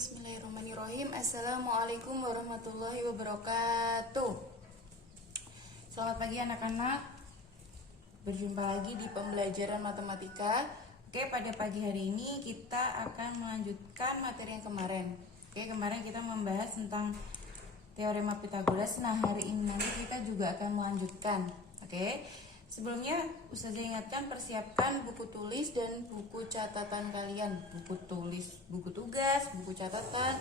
Bismillahirrahmanirrahim. Assalamualaikum warahmatullahi wabarakatuh. Selamat pagi anak-anak. Berjumpa lagi di pembelajaran matematika. Oke, pada pagi hari ini kita akan melanjutkan materi yang kemarin. Oke, kemarin kita membahas tentang teorema Pythagoras. Nah, hari ini nanti kita juga akan melanjutkan. Oke. Sebelumnya, Ustazah ingatkan persiapkan buku tulis dan buku catatan kalian. Buku tulis, buku tugas, buku catatan,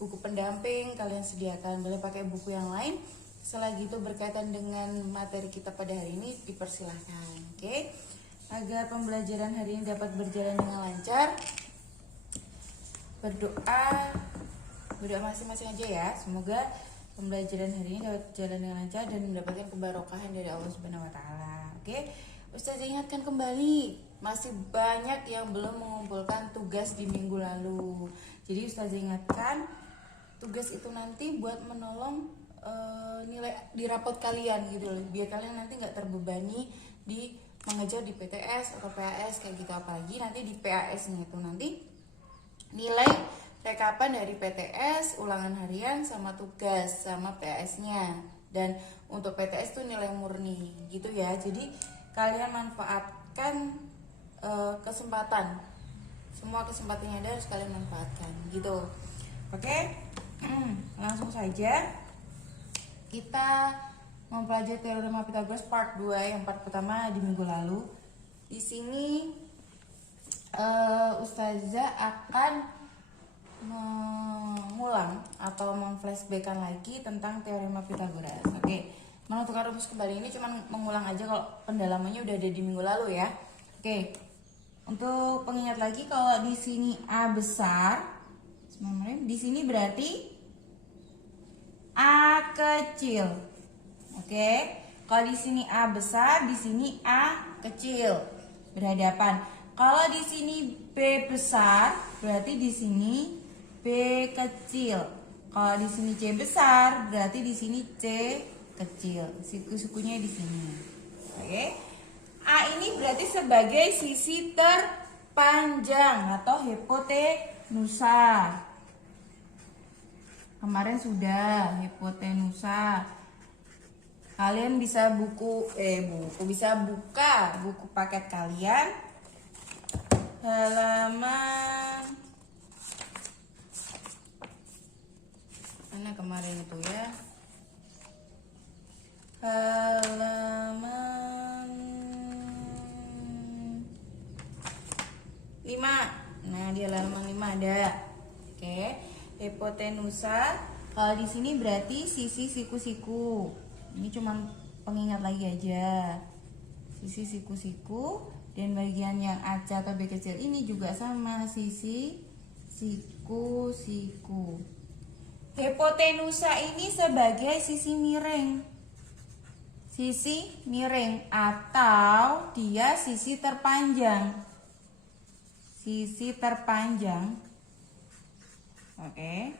buku pendamping kalian sediakan. Boleh pakai buku yang lain. Selagi itu berkaitan dengan materi kita pada hari ini, dipersilahkan. Oke. Agar pembelajaran hari ini dapat berjalan dengan lancar, berdoa masing-masing aja ya. Semoga pembelajaran hari ini dapat berjalan dengan lancar dan mendapatkan keberkahan dari Allah Subhanahu wa taala. Oke, Ustazah ingatkan kembali, masih banyak yang belum mengumpulkan tugas di minggu lalu. Jadi Ustazah ingatkan, tugas itu nanti buat menolong nilai di rapot kalian gitu loh. Biar kalian nanti nggak terbebani di mengejar di PTS atau PAS kayak gitu. Apalagi nanti di PAS-nya itu nanti nilai rekapan dari PTS, ulangan harian, sama tugas, sama PAS-nya. Dan untuk PTS itu nilai murni gitu ya. Jadi kalian manfaatkan kesempatan. Semua kesempatan yang ada harus kalian manfaatkan gitu. Oke. Langsung saja kita mempelajari teorema Pythagoras part 2 yang part pertama di minggu lalu. Di sini Ustazah akan mengulang atau memflashbackkan lagi tentang teorema Pythagoras. Oke, menentukan rumus kembali ini cuma mengulang aja, kalau pendalamannya udah ada di minggu lalu ya. Oke, untuk pengingat lagi, kalau di sini A besar, di sini berarti A kecil. Oke, kalau di sini A besar, di sini A kecil berhadapan. Kalau di sini B besar, berarti di sini B kecil. Kalau di sini C besar, berarti di sini C kecil. Suku-sukunya di sini. Oke. A ini berarti sebagai sisi terpanjang atau hipotenusa. Kemarin sudah hipotenusa. Kalian bisa bisa buka buku paket kalian halaman mana kemarin itu ya, halaman 5. Nah, di halaman 5 ada. Oke, hipotenusa. Kalau di sini berarti sisi siku-siku. Ini cuma pengingat lagi aja. Sisi siku-siku, dan bagian yang AC atau B kecil ini juga sama, sisi siku-siku. Hipotenusa ini sebagai sisi miring. Sisi miring atau dia sisi terpanjang. Sisi terpanjang. Oke.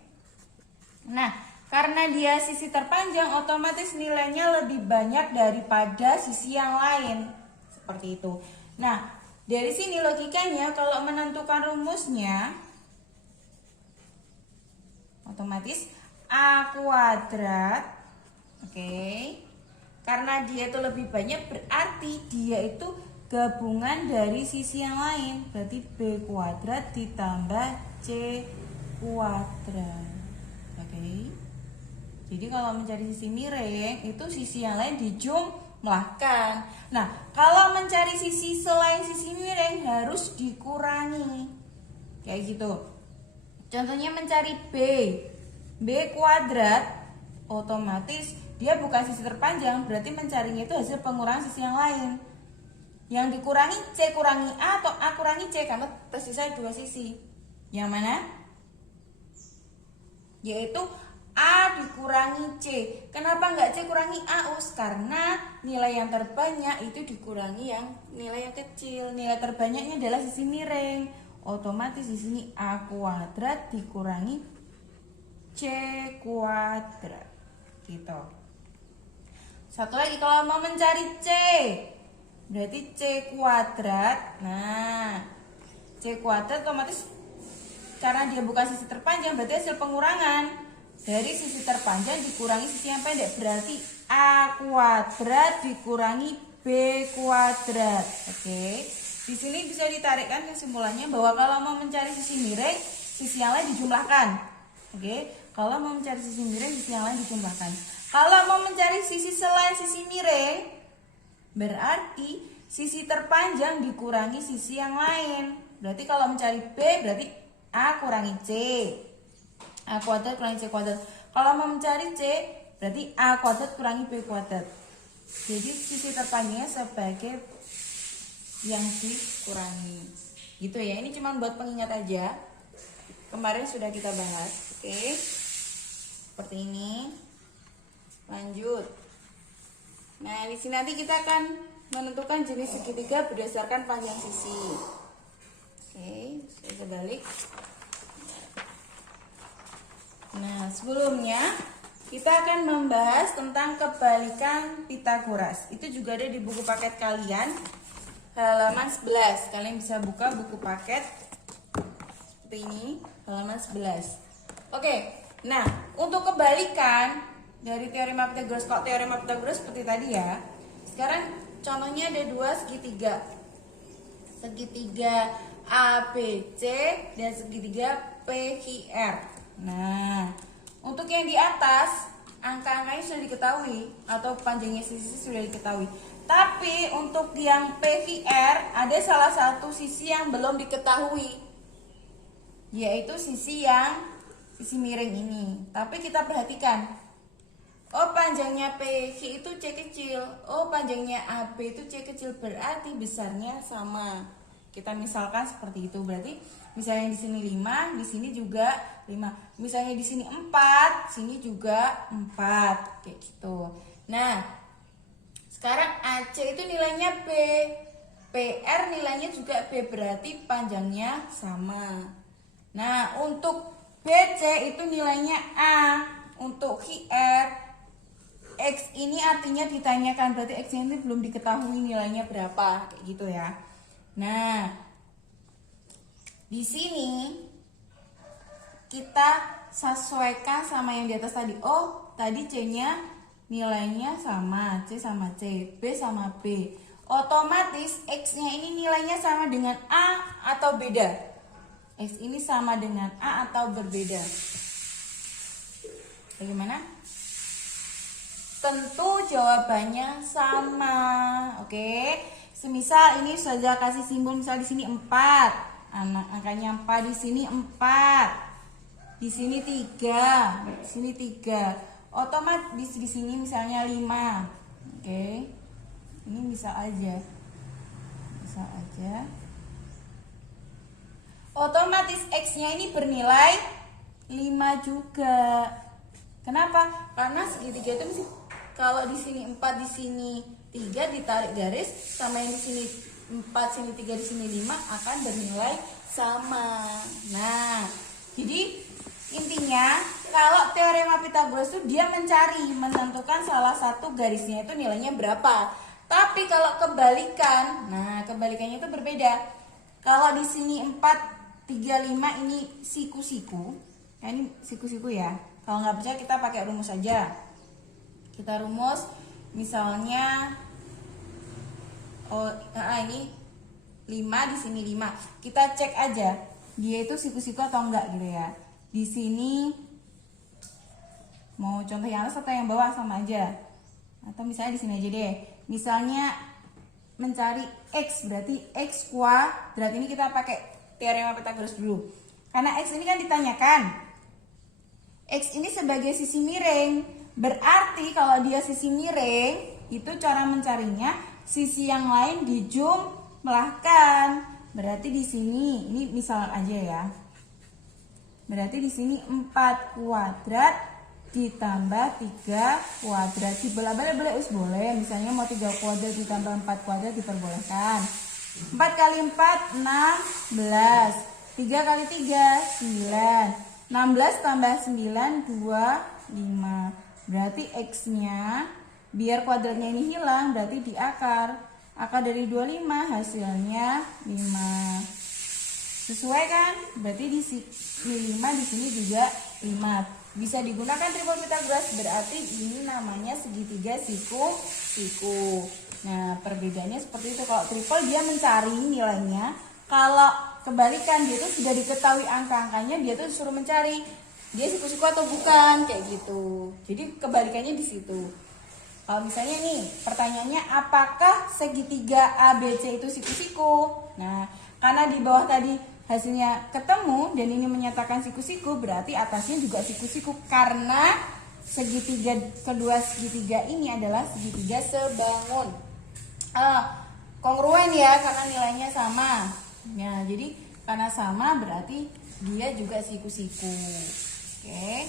Nah, karena dia sisi terpanjang, otomatis nilainya lebih banyak daripada sisi yang lain. Seperti itu. Nah, dari sini logikanya kalau menentukan rumusnya, otomatis A kuadrat. Oke. Karena dia itu lebih banyak, berarti dia itu gabungan dari sisi yang lain. Berarti B kuadrat ditambah C kuadrat. Oke. Jadi kalau mencari sisi miring, itu sisi yang lain dijumlahkan. Nah, kalau mencari sisi selain sisi miring harus dikurangi. Kayak gitu. Contohnya mencari B kuadrat, otomatis dia bukan sisi terpanjang, berarti mencarinya itu hasil pengurangan sisi yang lain. Yang dikurangi C kurangi A atau A kurangi C, karena tersisa 2 sisi. Yang mana? Yaitu A dikurangi C. Kenapa nggak C kurangi A, Us? Karena nilai yang terbanyak itu dikurangi yang nilai yang kecil. Nilai terbanyaknya adalah sisi miring. Otomatis di sini A kuadrat dikurangi C kuadrat. Gitu. Satu lagi, kalau mau mencari C, berarti C kuadrat. Nah, C kuadrat otomatis karena dia bukan sisi terpanjang, berarti hasil pengurangan dari sisi terpanjang dikurangi sisi yang pendek, berarti A kuadrat dikurangi B kuadrat. Oke, di sini bisa ditarikkan kesimpulannya bahwa kalau mau mencari sisi miring, sisi yang lain dijumlahkan. Oke, kalau mau mencari sisi miring, sisi yang lain dijumlahkan. Kalau mau mencari sisi selain sisi miring, berarti sisi terpanjang dikurangi sisi yang lain. Berarti kalau mencari B, berarti A kurangi C. A kuadrat kurangi C kuadrat. Kalau mau mencari C, berarti A kuadrat kurangi B kuadrat. Jadi sisi terpanjangnya sebagai yang dikurangi. Gitu ya, ini cuma buat pengingat aja. Kemarin sudah kita bahas. Oke. Seperti ini. Lanjut. Nah, di sini nanti kita akan menentukan jenis segitiga berdasarkan panjang sisi. Oke, saya balik. Nah, sebelumnya kita akan membahas tentang kebalikan Pitagoras. Itu juga ada di buku paket kalian, halaman 11. Kalian bisa buka buku paket seperti ini, halaman 11. Oke, nah untuk kebalikan dari teorema Pitagoras, kalau teorema Pitagoras seperti tadi ya. Sekarang contohnya ada dua segitiga. Segitiga ABC dan segitiga PQR. Nah, untuk yang di atas angka-angkanya sudah diketahui atau panjangnya sisi sudah diketahui. Tapi untuk yang PQR ada salah satu sisi yang belum diketahui, yaitu sisi miring ini. Tapi kita perhatikan, oh panjangnya PQ itu C kecil, oh panjangnya AB itu C kecil, berarti besarnya sama. Kita misalkan seperti itu, berarti misalnya di sini 5, di sini juga 5. Misalnya di sini 4, sini juga 4, kayak gitu. Nah, sekarang AC itu nilainya B, PR nilainya juga B, berarti panjangnya sama. Nah, untuk BC itu nilainya A, untuk QR X ini artinya ditanyakan, berarti X ini belum diketahui nilainya berapa, kayak gitu ya. Nah, di sini kita sesuaikan sama yang di atas tadi. Oh, tadi C-nya nilainya sama, C sama C, B sama B. Otomatis X-nya ini nilainya sama dengan A atau beda? X ini sama dengan A atau berbeda? Bagaimana? Tentu jawabannya sama. Oke. Semisal ini saja kasih simbol, misal di sini 4. Angkanya 4, di sini 4. Di sini 3, di sini 3. Otomatis di sini misalnya 5. Oke. Ini bisa aja. Bisa aja. Otomatis X-nya ini bernilai 5 juga. Kenapa? Karena segitiga itu mesti kalau di sini 4, di sini 3 ditarik garis sama yang di sini 4, sini 3, di sini 5 akan bernilai sama. Nah, jadi intinya kalau teorema Pitagoras itu dia menentukan salah satu garisnya itu nilainya berapa. Tapi kalau kebalikan, nah kebalikannya itu berbeda. Kalau di sini 4, 3, 5 ini siku-siku. Nah, ini siku-siku ya. Kalau nggak percaya kita pakai rumus saja. Kita rumus misalnya ini 5, di sini 5. Kita cek aja dia itu siku-siku atau enggak gitu ya. Di sini mau contoh yang atas atau yang bawah sama aja. Atau misalnya di sini aja deh. Misalnya mencari X, berarti X kuadrat ini kita pakai teorema Pitagoras dulu. Karena X ini kan ditanyakan. X ini sebagai sisi miring. Berarti kalau dia sisi miring, itu cara mencarinya sisi yang lain dijumlahkan. Berarti di sini, ini misal aja ya. Berarti di sini 4 kuadrat ditambah 3 kuadrat. Dibelah-belah boleh. Misalnya mau 3 kuadrat ditambah 4 kuadrat diperbolehkan. 4 kali 4 16. 3 kali 3 9. 16 tambah 9 25. Berarti X-nya biar kuadratnya ini hilang berarti di akar. Akar dari 25 hasilnya 5. Sesuai kan? Berarti di sini 5, di sini juga 5. Bisa digunakan triple Pythagoras, berarti ini namanya segitiga siku-siku. Nah, perbedaannya seperti itu. Kalau triple dia mencari nilainya, kalau kebalikan dia tuh sudah diketahui angka-angkanya, dia tuh disuruh mencari dia siku-siku atau bukan, kayak gitu. Jadi kebalikannya di situ. Kalau misalnya nih, pertanyaannya apakah segitiga ABC itu siku-siku? Nah, karena di bawah tadi hasilnya ketemu dan ini menyatakan siku-siku, berarti atasnya juga siku-siku karena segitiga kedua segitiga ini adalah segitiga sebangun. Kongruen ya, karena nilainya sama. Ya, jadi karena sama berarti dia juga siku-siku. Oke.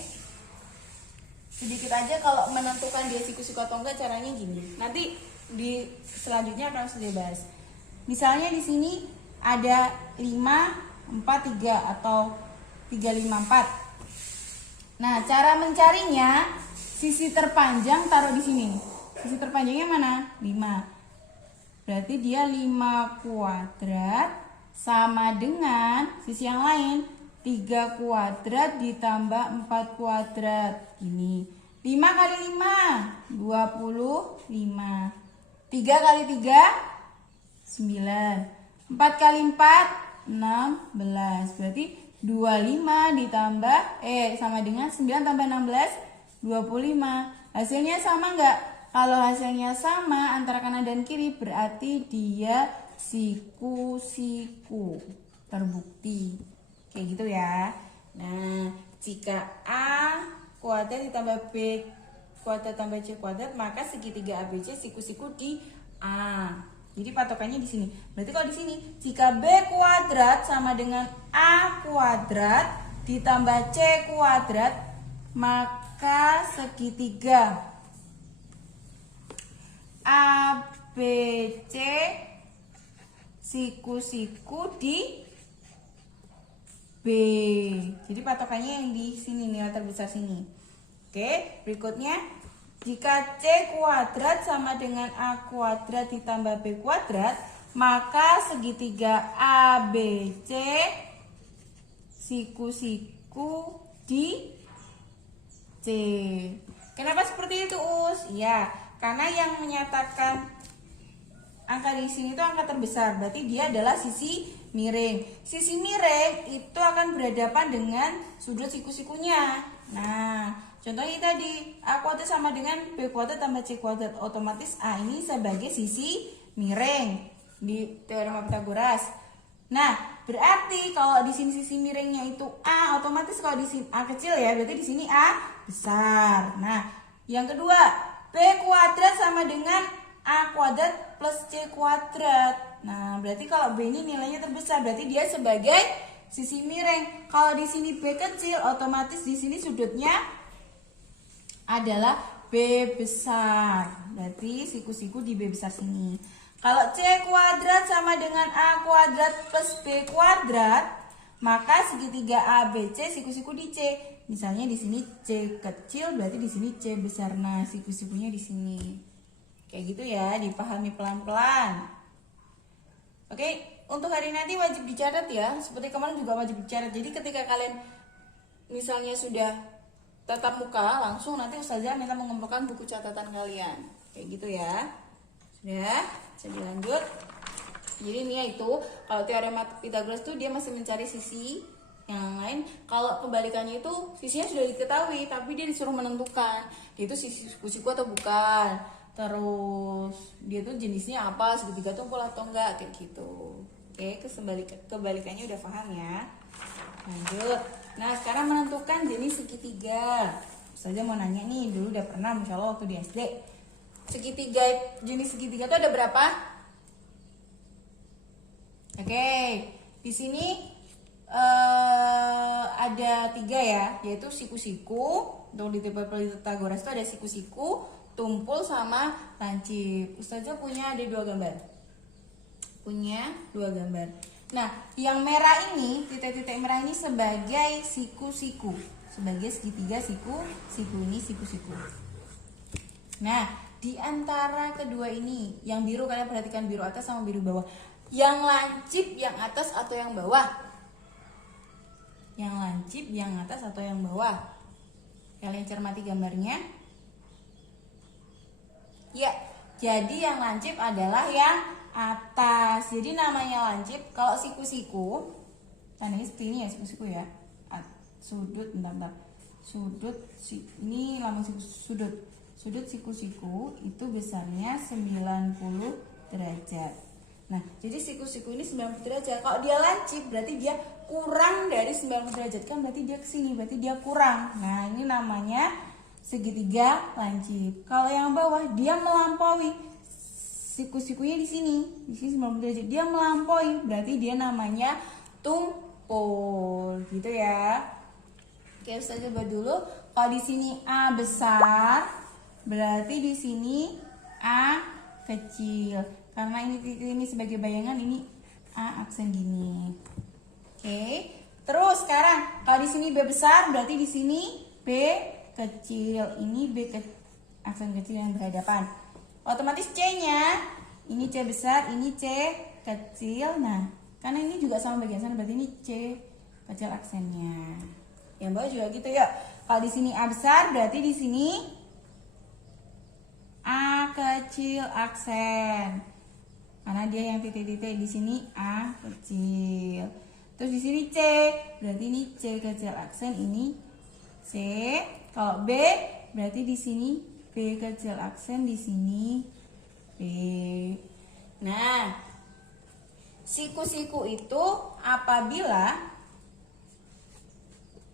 Sedikit aja kalau menentukan dia siku-siku atau enggak caranya gini. Nanti di selanjutnya akan saya bahas. Misalnya di sini ada 5, 4, 3 atau 3, 5, 4. Nah, cara mencarinya sisi terpanjang taruh di sini. Sisi terpanjangnya mana? 5. Berarti dia 5 kuadrat sama dengan sisi yang lain 3 kuadrat ditambah 4 kuadrat. Ini 5 kali 5 25. 3 kali 3 9. 4 kali 4 16. Berarti 25 ditambah sama dengan 9 tambah 16 25. Hasilnya sama enggak? Kalau hasilnya sama antara kanan dan kiri berarti dia siku-siku. Terbukti. Kayak gitu ya. Nah, jika A kuadrat ditambah B kuadrat tambah C kuadrat, maka segitiga ABC siku-siku di A. Jadi patokannya di sini. Berarti kalau di sini jika B kuadrat sama dengan A kuadrat ditambah C kuadrat, maka segitiga ABC siku-siku di B. Jadi patokannya yang di sini, nilai terbesar sini. Oke, berikutnya jika C kuadrat sama dengan A kuadrat ditambah B kuadrat, maka segitiga ABC siku-siku di C. Kenapa seperti itu, Us? Ya, karena yang menyatakan angka di sini itu angka terbesar, berarti dia adalah sisi miring. Sisi miring itu akan berhadapan dengan sudut siku-sikunya. Nah, contohnya tadi A kuadrat sama dengan B kuadrat tambah C kuadrat, otomatis A ini sebagai sisi miring di teorema Pythagoras. Nah, berarti kalau di sini sisi miringnya itu A, otomatis kalau di sini A kecil ya, berarti di sini A besar. Nah, yang kedua, B kuadrat sama dengan A kuadrat plus C kuadrat. Nah, berarti kalau B ini nilainya terbesar, berarti dia sebagai sisi miring. Kalau di sini B kecil, otomatis di sini sudutnya adalah B besar. Berarti siku-siku di B besar sini. Kalau C kuadrat sama dengan A kuadrat plus B kuadrat, maka segitiga ABC siku-siku di C. Misalnya di sini C kecil, berarti di sini C besar. Nah, siku-sikunya di sini. Kayak gitu ya, dipahami pelan-pelan. Oke, untuk hari nanti wajib dicatat ya. Seperti kemarin juga wajib dicatat. Jadi ketika kalian misalnya sudah tatap muka, langsung nanti Ustazah minta mengumpulkan buku catatan kalian. Kayak gitu ya. Sudah, bisa dilanjut. Jadi ini yaitu kalau teorema Pythagoras itu dia masih mencari sisi yang lain. Kalau kebalikannya itu sisinya sudah diketahui, tapi dia disuruh menentukan dia itu sisi siku-siku atau bukan. Terus dia tuh jenisnya apa, segitiga tumpul atau enggak, kayak gitu. Oke, kebalikannya udah paham ya. Lanjut. Nah, sekarang menentukan jenis segitiga. Ustazah mau nanya nih, dulu udah pernah Masya Allah waktu di SD. Segitiga, jenis segitiga tuh ada berapa? Oke, di sini ada 3 ya, yaitu siku-siku. Untuk di tipe Pythagoras itu ada siku-siku, tumpul sama lancip. Ustazah punya ada 2 gambar. Punya 2 gambar. Nah, yang merah ini, titik-titik merah ini sebagai siku-siku. Sebagai segitiga siku-siku, ini siku-siku. Nah, di antara kedua ini, yang biru kalian perhatikan biru atas sama biru bawah. Yang lancip yang atas atau yang bawah? Yang lancip, yang atas atau yang bawah? Kalian cermati gambarnya. Ya, jadi yang lancip adalah yang atas. Jadi namanya lancip. Kalau siku-siku, nah ini seperti ini ya siku-siku ya. Sudut, bentar. Ini lambang sudut. Sudut siku-siku itu besarnya 90 derajat. Nah, jadi siku-siku ini 90 derajat. Kalau dia lancip berarti dia kurang dari 90 derajat. Kan berarti dia kesini, berarti dia kurang. Nah, ini namanya segitiga lancip. Kalau yang bawah dia melampaui. Siku-sikunya di sini 90 derajat. Dia melampaui, berarti dia namanya tumpul. Gitu ya. Oke, Ustaz coba dulu. Kalau di sini A besar, berarti di sini A kecil. Karena ini sebagai bayangan, ini A aksen gini. Oke. Terus sekarang kalau di sini B besar, berarti di sini B kecil. Ini B aksen kecil yang berhadapan. Otomatis C-nya ini C besar, ini C kecil. Nah, karena ini juga sama bagian sana, berarti ini C kecil aksennya. Yang bawah juga gitu ya. Kalau di sini A besar, berarti di sini A kecil aksen. Karena dia yang titik-titik, di sini A kecil. Terus di sini C, berarti ini C kecil aksen, ini C. Kalau B, berarti di sini B kecil aksen, di sini B. Nah, siku-siku itu apabila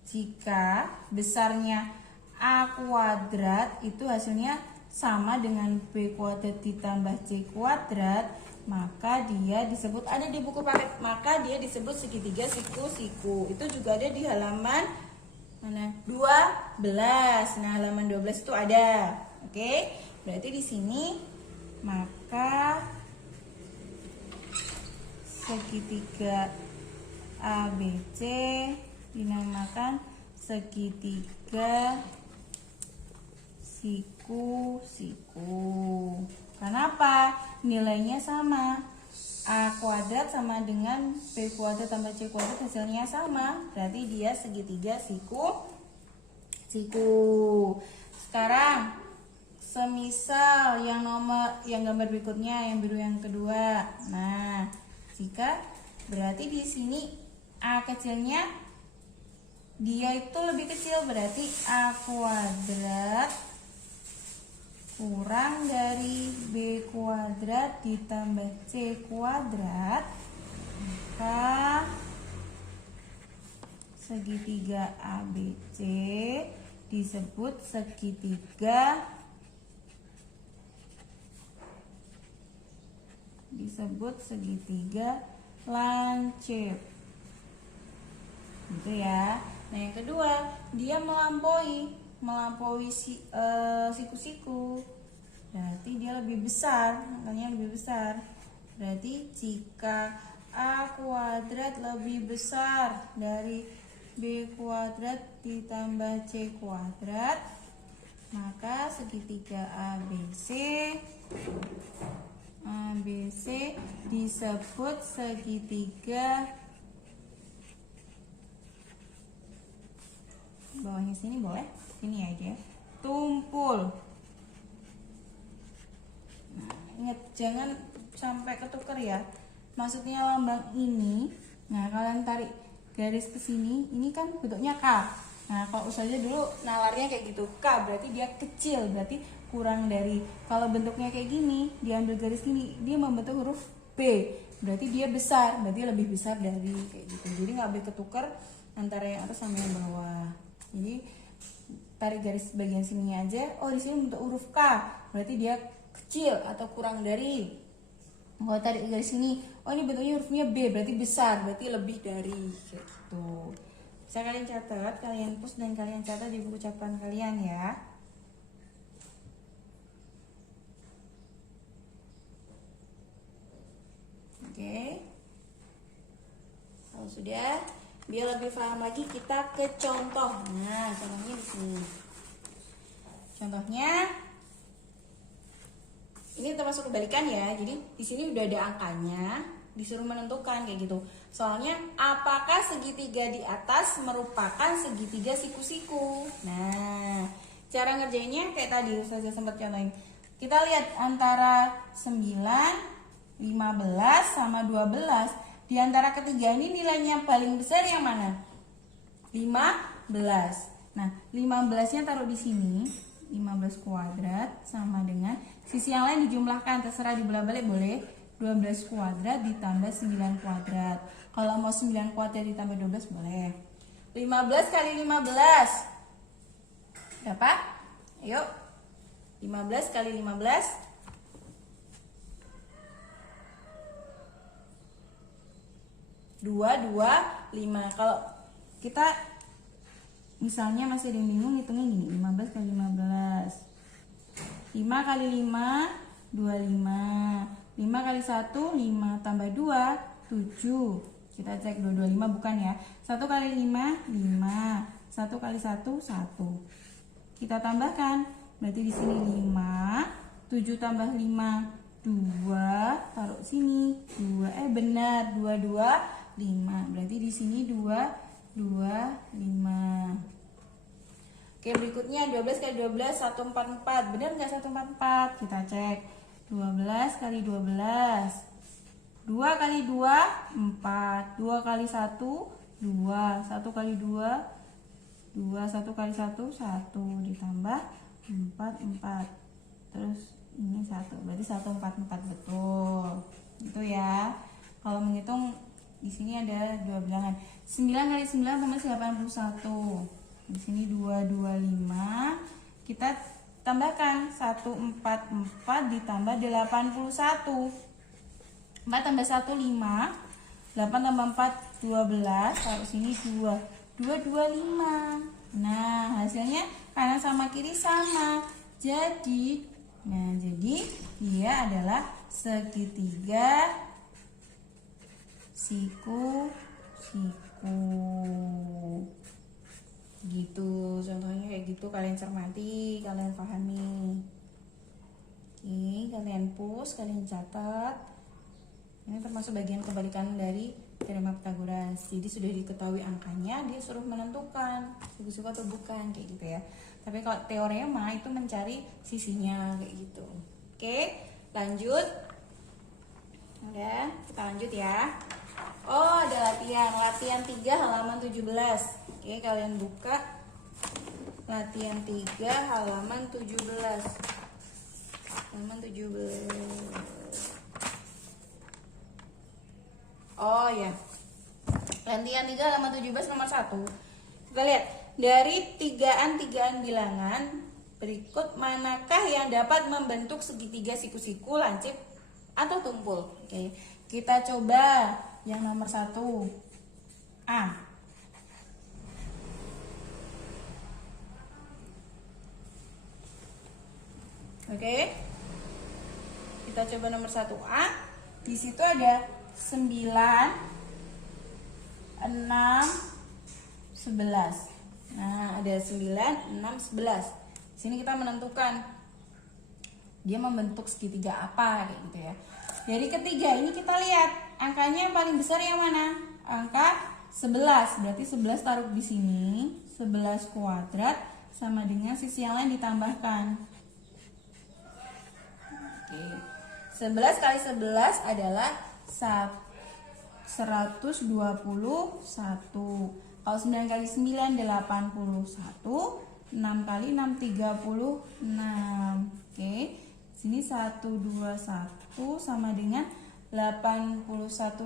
jika besarnya A kuadrat itu hasilnya sama dengan B kuadrat ditambah C kuadrat, maka dia disebut, ada di buku paket, maka dia disebut segitiga siku-siku. Itu juga ada di halaman mana? 12. Nah, halaman 12 itu ada. Oke. Berarti di sini maka segitiga ABC dinamakan segitiga siku-siku. Kenapa? Nilainya sama. A kuadrat sama dengan B kuadrat tambah C kuadrat hasilnya sama. Berarti dia segitiga siku. Sekarang semisal yang gambar berikutnya, yang biru yang kedua. Nah, jika berarti di sini A kecilnya dia itu lebih kecil, berarti A kuadrat kurang dari B kuadrat ditambah C kuadrat, maka segitiga ABC disebut segitiga lancip. Gitu ya. Nah, yang kedua, dia melampaui siku-siku. Berarti dia lebih besar, angkanya lebih besar. Berarti jika A kuadrat lebih besar dari B kuadrat ditambah C kuadrat, maka segitiga ABC disebut segitiga, bawahnya sini boleh, ini aja, tumpul. Nah, ingat jangan sampai ketukar ya. Maksudnya lambang ini, nah kalian tarik garis ke sini, ini kan bentuknya K. Nah, kalau Ustazah dulu nalarnya kayak gitu, K berarti dia kecil, berarti kurang dari. Kalau bentuknya kayak gini, diambil garis gini, dia membentuk huruf B, berarti dia besar, berarti lebih besar dari kayak gitu. Jadi nggak boleh ketukar antara yang atas sama yang bawah. Jadi tarik garis bagian sininya aja. Oh, di sini bentuk huruf K, berarti dia kecil atau kurang dari. Kalau tarik garis sini, oh ini bentuknya hurufnya B, berarti besar, berarti lebih dari kayak gitu. Bisa kalian catat, kalian post dan kalian catat di buku catatan kalian ya. Oke. Kalau sudah, biar lebih paham lagi kita ke contoh. Nah, contohnya di sini. Contohnya ini termasuk kebalikan ya. Jadi di sini udah ada angkanya. disuruh menentukan kayak gitu. Soalnya apakah segitiga di atas merupakan segitiga siku-siku. Nah, cara ngerjainnya kayak tadi Ustazah sempat contohin. Kita lihat antara 9, 15 sama 12. Di antara ketiga ini nilainya paling besar yang mana? 15. Nah, 15-nya taruh di sini. 15 kuadrat sama dengan sisi yang lain dijumlahkan, terserah dibelah balik boleh. 12 kuadrat ditambah 9 kuadrat. Kalau mau 9 kuadrat ditambah 12 boleh. 15 kali 15 berapa? Ayo. 15 kali 15 225. Kalau kita misalnya masih ada yang bingung, hitungnya gini, 15 kali 15. 5 kali 5 25. 5 kali 1 5 tambah 2 7. Kita cek 225 bukan ya. 1 kali 5 5. 1 kali 1 1. Kita tambahkan, berarti di sini 5. 7 tambah 5 2. Taruh sini 2. Benar, 225. Berarti di sini 225. Oke, berikutnya 12 kali 12 144. Benar nggak 144? Kita cek. 12 kali 12. 2 kali 2 4. 2 kali 1 2. 1 kali 2 2. 1 kali 1 1 ditambah 4 4. Terus ini 1. Berarti 144 betul. Itu ya. Kalau menghitung di sini ada dua bilangan. 9 kali 9 tambah 81. Di sini 225. Kita tambahkan 144 ditambah 81. 4 tambah 1 5. 8 tambah 4 12. Taruh sini 2. 225. Nah, hasilnya kanan sama kiri sama. Jadi dia adalah segitiga siku-siku. Gitu, contohnya kayak gitu, kalian cermati, kalian pahami. Oke, kalian push, kalian catat. Ini termasuk bagian kebalikan dari teorema Pythagoras. Jadi sudah diketahui angkanya, dia suruh menentukan siku-siku atau bukan, kayak gitu ya. Tapi kalau teorema itu mencari sisinya kayak gitu. Oke, lanjut. Udah, kita lanjut ya. Oh, ada latihan 3 halaman 17. Oke, kalian buka latihan 3 halaman 17. Halaman 17. Oh ya. Latihan 3 halaman 17 nomor 1. Kita lihat dari tigaan bilangan berikut manakah yang dapat membentuk segitiga siku-siku, lancip atau tumpul. Oke, kita coba yang nomor 1. A. Oke. Kita coba nomor 1A. Di situ ada 9 6 11. Nah, ada 9 6 11. Di sini kita menentukan dia membentuk segitiga apa kayak gitu ya. Dari ketiga ini kita lihat angkanya yang paling besar yang mana? Angka 11. Berarti 11 taruh di sini. 11 kuadrat sama dengan sisi yang lain ditambahkan. Oke. 11 kali 11 adalah 121. Kalau 9 kali 9 81. 6 kali 6 36. Oke. Sini 121 sama dengan 81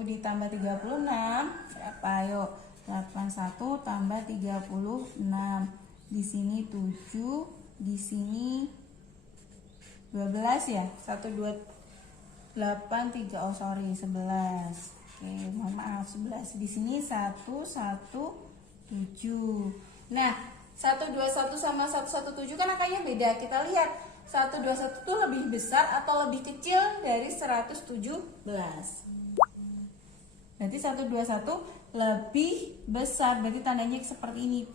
ditambah 36 berapa? Ayo, 81 tambah 36. Di sini 7, di sini 12 ya. 1 2 8 3. Oh, sorry, 11. Oke, mohon maaf 11. Di sini 1 1 7. Nah, 121 sama 117 kan angkanya beda. Kita lihat 121 itu lebih besar atau lebih kecil dari 117. Berarti 121 lebih besar. Berarti tandanya seperti ini,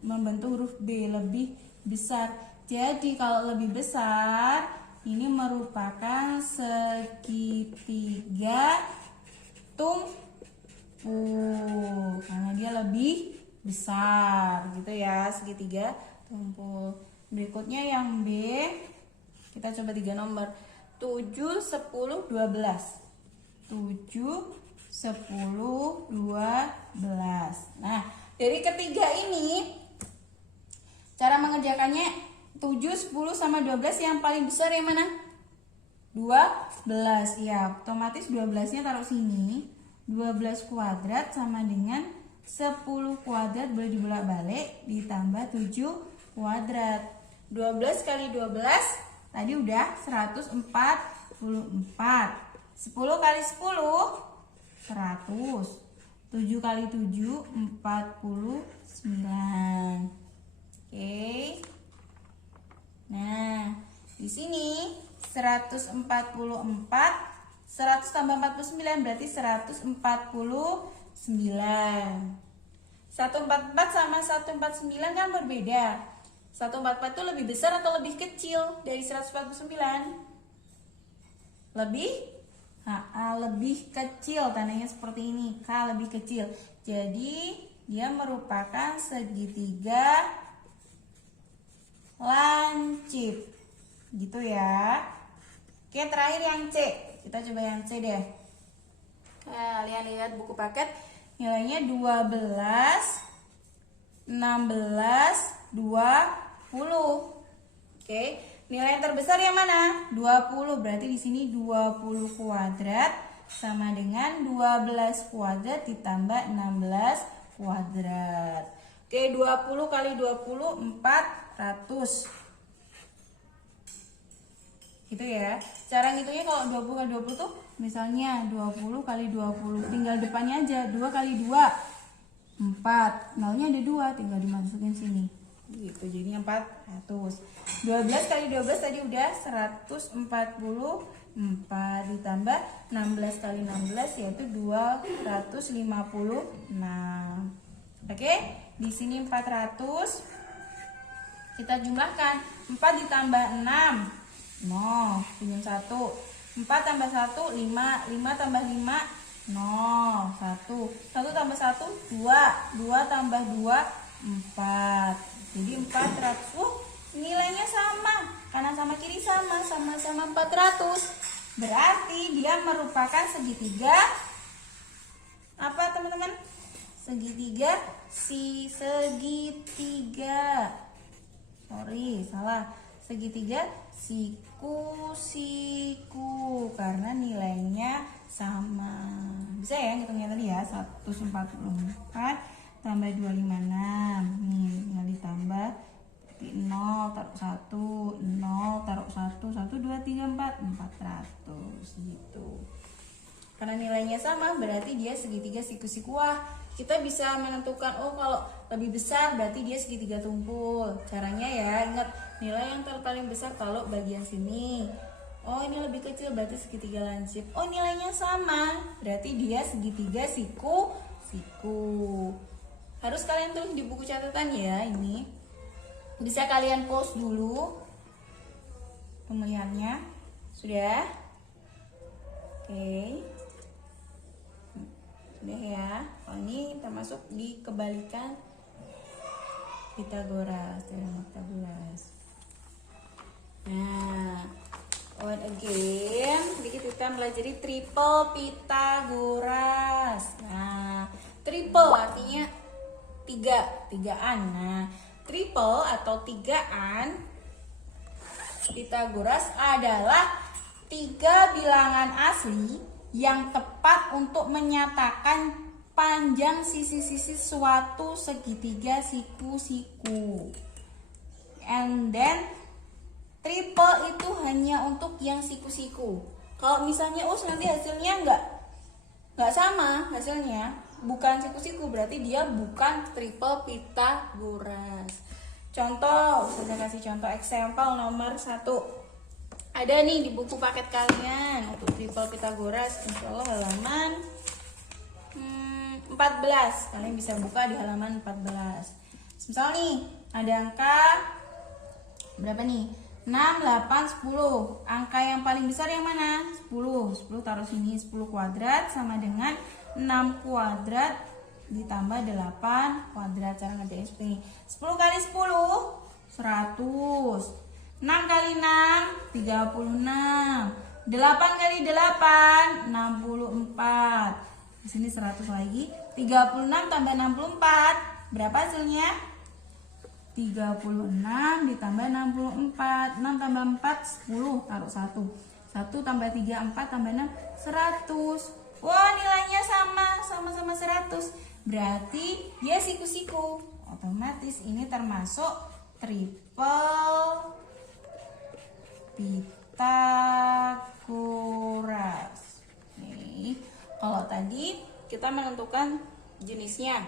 membentuk huruf B, lebih besar. Jadi kalau lebih besar, ini merupakan segitiga tumpul karena dia lebih besar gitu ya, segitiga tumpul. Berikutnya yang B, kita coba 3 nomor 7, 10, 12. 7, 10, 12. Nah, dari ketiga ini cara mengerjakannya 7, 10 sama 12 yang paling besar yang mana? 12. Ya, otomatis 12-nya taruh sini. 12 kuadrat sama dengan 10 kuadrat boleh dibolak-balik ditambah 7 kuadrat. 12 kali 12 tadi udah 144. 10 kali 10 100. 7 kali 7 49. Oke. Nah, di sini 144, 100 tambah 49 berarti 149. 144 sama 149 kan berbeda. 144 itu lebih besar atau lebih kecil dari 149? Lebih kecil, tandanya seperti ini. K lebih kecil. Jadi dia merupakan segitiga lancip. Gitu ya. Oke, terakhir yang C. Kita coba yang C deh. Kalian lihat buku paket. Nilainya 12, 16, 20. Oke, nilai yang terbesar yang mana? 20. Berarti di sini 20 kuadrat sama dengan 12 kuadrat ditambah 16 kuadrat. Oke, 20 kali 20 400. Gitu ya. Cara ngitungnya kalau 20 kali 20 tuh misalnya 20 kali 20, tinggal depannya aja 2 kali 2 4, nolnya ada 2, tinggal dimasukin sini gitu, jadinya 400. 12 kali 12 tadi udah 144 ditambah 16 kali 16 yaitu 256. Oke, di sini 400 kita jumlahkan. 4 ditambah 6 0, pinjam 1. 4 tambah 1 5, 5 tambah 5 0, 1. 1 tambah 1 2, 2 tambah 2 4. Jadi 400. Nilainya sama, kanan sama kiri sama-sama 400. Berarti dia merupakan segitiga apa, teman-teman? Segitiga segitiga siku karena nilainya sama. Bisa ya ngitungnya tadi ya, 144 tambah 256. Nih, tinggal ditambah 0 taruh 1, 0 taruh 1, 1 2 3 4 400 gitu. Karena nilainya sama berarti dia segitiga siku-siku. Kita bisa menentukan, oh kalau lebih besar berarti dia segitiga tumpul. Caranya ya, ingat nilai yang paling besar kalau bagian sini. Oh ini lebih kecil berarti segitiga lancip. Oh nilainya sama berarti dia segitiga siku. Harus kalian tulis di buku catatan ya ini. Bisa kalian pause dulu pemilihannya. Sudah? Oke. Sudah ya. Oh ini termasuk di kebalikan Pitagoras, teorema Pitagoras. Nah, once again, kita pelajari triple Pitagoras. Nah, triple artinya tigaan. Nah, triple atau tigaan Pitagoras adalah 3 bilangan asli yang tepat untuk menyatakan panjang sisi-sisi suatu segitiga siku-siku. And then triple itu hanya untuk yang siku-siku. Kalau misalnya nanti hasilnya nggak sama hasilnya, bukan siku-siku, berarti dia bukan triple Pitagoras. Contoh, saya kasih contoh example nomor 1. Ada nih di buku paket kalian untuk triple Pitagoras, insya Allah halaman 14. Kalian bisa buka di halaman 14. Misal nih, ada angka berapa nih? 6, 8, 10. Angka yang paling besar yang mana? 10. 10 taruh sini. 10 kuadrat sama dengan 6 kuadrat ditambah 8 kuadrat. Cara ngerjain seperti ini. 10 kali 10 100. 6 kali 6 36. 8 kali 8 64. Di sini 100 lagi. 36 tambah 64. Berapa hasilnya? 36 ditambah 64. 6 tambah 4 10. Taruh 1. 1 tambah 3 4 tambah 6 100. Wah, nilainya sama-sama 100. Berarti dia siku-siku. Otomatis ini termasuk triple Pythagoras. Nih, kalau tadi kita menentukan jenisnya.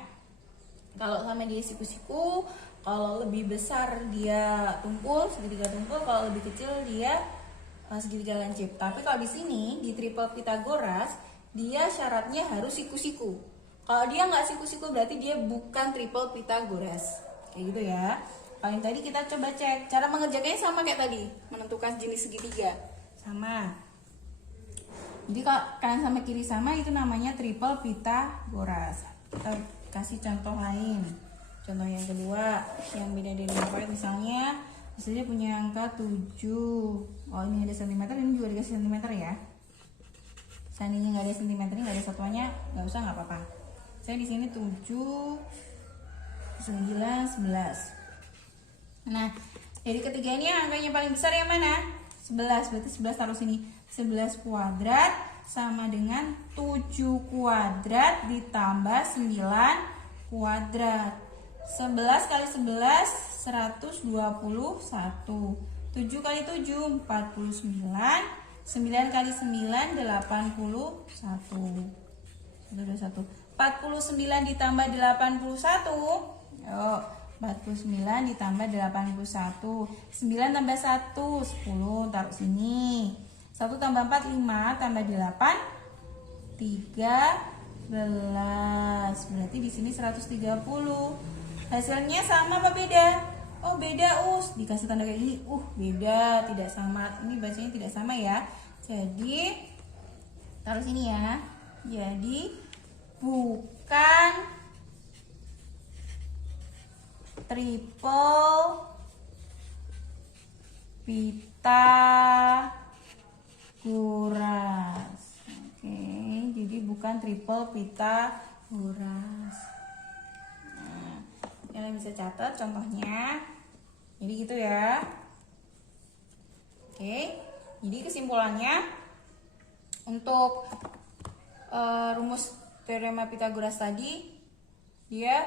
Kalau sama dia siku-siku, kalau lebih besar dia tumpul, segitiga tumpul, kalau lebih kecil dia segitiga lancip. Tapi kalau di sini di triple Pythagoras, dia syaratnya harus siku-siku. Kalau dia nggak siku-siku berarti dia bukan triple Pythagoras. Kayak gitu ya. Kalau yang tadi kita coba cek, cara mengerjakannya sama kayak tadi, menentukan jenis segitiga. Sama. Jadi kalau kanan sama kiri sama itu namanya triple Pythagoras. Kita kasih contoh lain. Contoh yang kedua, yang beda dari yang lain, misalnya punya angka 7. Oh, ini ada sentimeter, ini juga dikasih sentimeter ya. Seandainya nggak ada sentimeternya, nggak ada satuannya, nggak usah, nggak apa-apa. Saya di sini 7, 9, 11. Nah, jadi ketiga ini angkanya paling besar yang mana? 11, berarti 11 taruh sini. 11 kuadrat sama dengan 7 kuadrat ditambah 9 kuadrat. 11 kali 11 121. 7 kali 7 49. 9 kali 9 81. 49 ditambah 81. Yuk, 49 ditambah 81. 9 tambah 1 10, taruh sini. 1 tambah 4 5 tambah 8 13. Berarti di sini 130. Hasilnya sama apa beda? Oh, beda, dikasih tanda kayak gini. Beda, tidak sama. Ini bacanya tidak sama ya. Jadi taruh sini ya. Jadi bukan triple Pythagoras. Oke, jadi bukan triple Pythagoras. Nah, kalian bisa catat contohnya. Jadi gitu ya. Oke, jadi kesimpulannya untuk rumus teorema Pythagoras tadi, dia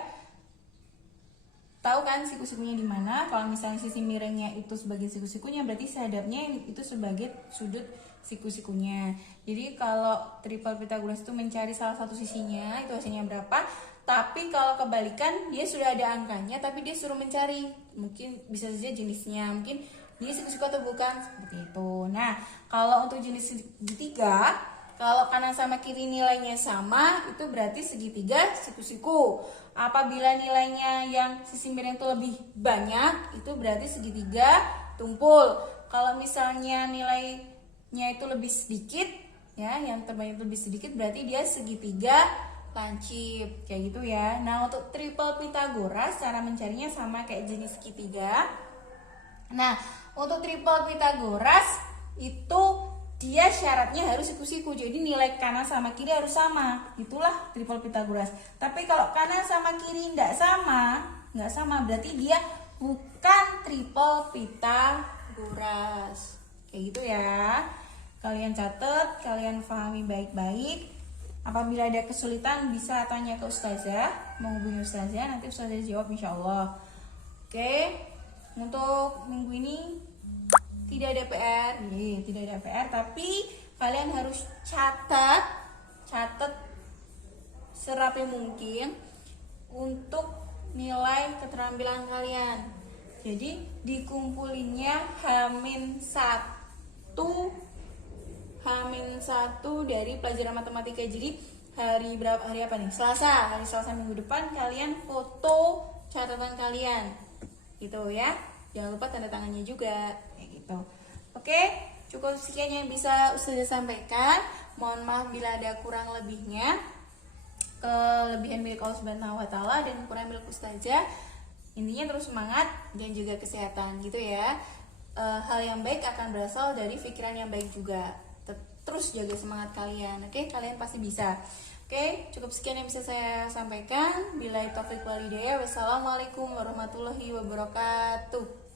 tahu kan siku-sikunya di mana. Kalau misalnya sisi miringnya itu sebagai siku-sikunya, berarti hadapnya itu sebagai sudut siku-sikunya. Jadi kalau triple Pythagoras itu mencari salah satu sisinya, itu hasilnya berapa. Tapi kalau kebalikan, dia sudah ada angkanya, tapi dia suruh mencari. Mungkin bisa saja jenisnya, mungkin dia siku-siku atau bukan, seperti itu. Nah, kalau untuk jenis segitiga, kalau kanan sama kiri nilainya sama, itu berarti segitiga siku-siku. Apabila nilainya yang sisi miring itu lebih banyak, itu berarti segitiga tumpul. Kalau misalnya nilainya itu lebih sedikit, ya, yang terbanyak itu lebih sedikit, berarti dia segitiga lancip, kayak gitu ya. Nah, untuk triple Pythagoras cara mencarinya sama kayak jenis segitiga. Nah, untuk triple Pythagoras itu dia syaratnya harus siku-siku. Jadi nilai kanan sama kiri harus sama. Itulah triple Pythagoras. Tapi kalau kanan sama kiri nggak sama, berarti dia bukan triple Pythagoras. Kayak gitu ya. Kalian catat, kalian pahami baik-baik. Apabila ada kesulitan bisa tanya ke ustazah, menghubungi ustazah, nanti ustazah jawab insyaallah. Oke. Untuk minggu ini tidak ada PR, tidak ada PR, tapi kalian harus catat serapi mungkin untuk nilai keterampilan kalian. Jadi dikumpulinnya H-1 dari pelajaran matematika. Jadi hari apa nih? Selasa. Hari Selasa minggu depan kalian foto catatan kalian. Gitu ya. Jangan lupa tanda tangannya juga, kayak gitu. Oke, cukup sekian yang bisa Ustazah sampaikan. Mohon maaf bila ada kurang lebihnya. Kelebihan milik Allah Subhanahu wa Ta'ala dan kurang milik Ustazah. Intinya terus semangat dan juga kesehatan gitu ya. Hal yang baik akan berasal dari pikiran yang baik juga. Terus jaga semangat kalian, oke? Kalian pasti bisa. Oke, cukup sekian yang bisa saya sampaikan. Billahi taufiq wal hidayah. Wassalamualaikum warahmatullahi wabarakatuh.